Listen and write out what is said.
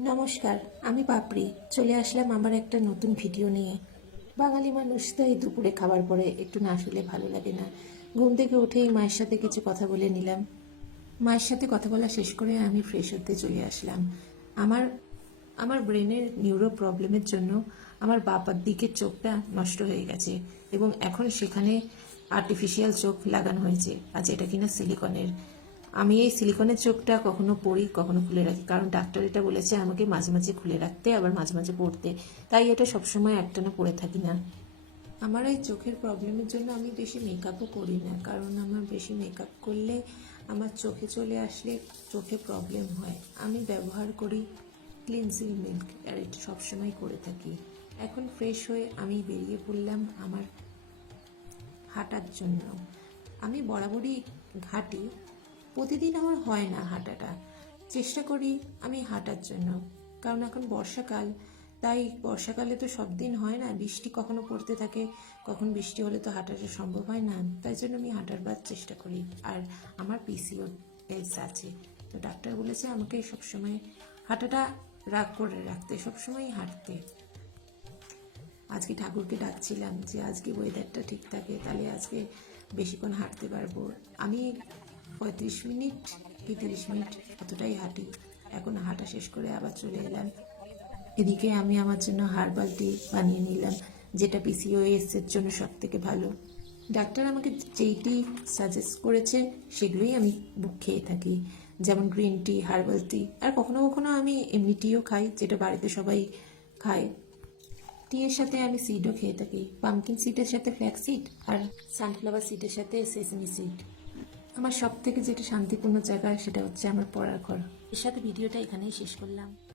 নমস্কার, আমি পাপড়ি। চলে আসলাম আমার একটা নতুন ভিডিও নিয়ে। বাঙালি মানুষ তো এই দুপুরে খাবার পরে একটু না শুলে ভালো লাগে না। ঘুম থেকে উঠেই মায়ের সাথে কিছু কথা বলে নিলাম। মায়ের সাথে কথা বলা শেষ করে আমি ফ্রেশ হতে চলে আসলাম। আমার আমার ব্রেনের নিউরো প্রবলেমের জন্য আমার বাবার দিকের চোখটা নষ্ট হয়ে গেছে এবং এখন সেখানে আর্টিফিশিয়াল চোখ লাগানো হয়েছে, আর যেটা কিনা সিলিকনের। আমি এই সিলিকনের চোখটা কখনো পরি কখনো খুলে রাখি, কারণ ডাক্তার এটা বলেছে আমাকে মাঝে মাঝে খুলে রাখতে আবার মাঝে মাঝে পড়তে, তাই এটা সবসময় একটানা পরে থাকি না। আমার এই চোখের প্রবলেমের জন্য আমি বেশি মেকআপও করি না, কারণ আমার বেশি মেকআপ করলে আমার চোখে চলে আসলে চোখে প্রবলেম হয়। আমি ব্যবহার করি ক্লিনজিং মিল্ক, আর এটা সবসময় করে থাকি। এখন ফ্রেশ হয়ে আমি বেরিয়ে পড়লাম আমার হাঁটার জন্য। আমি বরাবরই হাঁটি, প্রতিদিন আমার হয় না হাঁটাটা, চেষ্টা করি আমি হাঁটার জন্য, কারণ এখন বর্ষাকাল। তাই বর্ষাকালে তো সব দিন হয় না, বৃষ্টি কখনো পড়তে থাকে, কখন বৃষ্টি হলে তো হাঁটাটা সম্ভব হয় না, তাই জন্য আমি হাঁটার চেষ্টা করি। আর আমার পিসিওএস আছে, তো ডাক্তার বলেছে আমাকে সবসময় হাঁটাটা রাগ করে রাখতে, সবসময় হাঁটতে। আজকে ঠাকুরকে ডাকছিলাম যে আজকে ওয়েদারটা ঠিক থাকে, তাহলে আজকে বেশিক্ষণ হাঁটতে পারবো। আমি 35 মিনিট কি 30 মিনিট অতটাই হাঁটি। এখন হাঁটা শেষ করে আবার চলে এলাম। এদিকে আমি আমার জন্য হার্বাল টি বানিয়ে নিলাম, যেটা পিসিওএস এর জন্য সব থেকে ভালো। ডাক্তার আমাকে যেই টি সাজেস্ট করেছে সেগুলোই আমি খেয়ে থাকি, যেমন গ্রিন টি, হার্বাল টি, আর কখনো কখনো আমি এমনি টিও খাই, যেটা বাড়িতে সবাই খায়। টি এর সাথে আমি সিডও খেয়ে থাকি, পামকিন সিডের সাথে ফ্ল্যাক্স সিড, আর সানফ্লাওয়ার সিডের সাথে সেসমি সিড। আমার সব থেকে যেটা শান্তিপূর্ণ জায়গা সেটা হচ্ছে আমার পড়ার ঘর। এর সাথে ভিডিওটা এখানেই শেষ করলাম।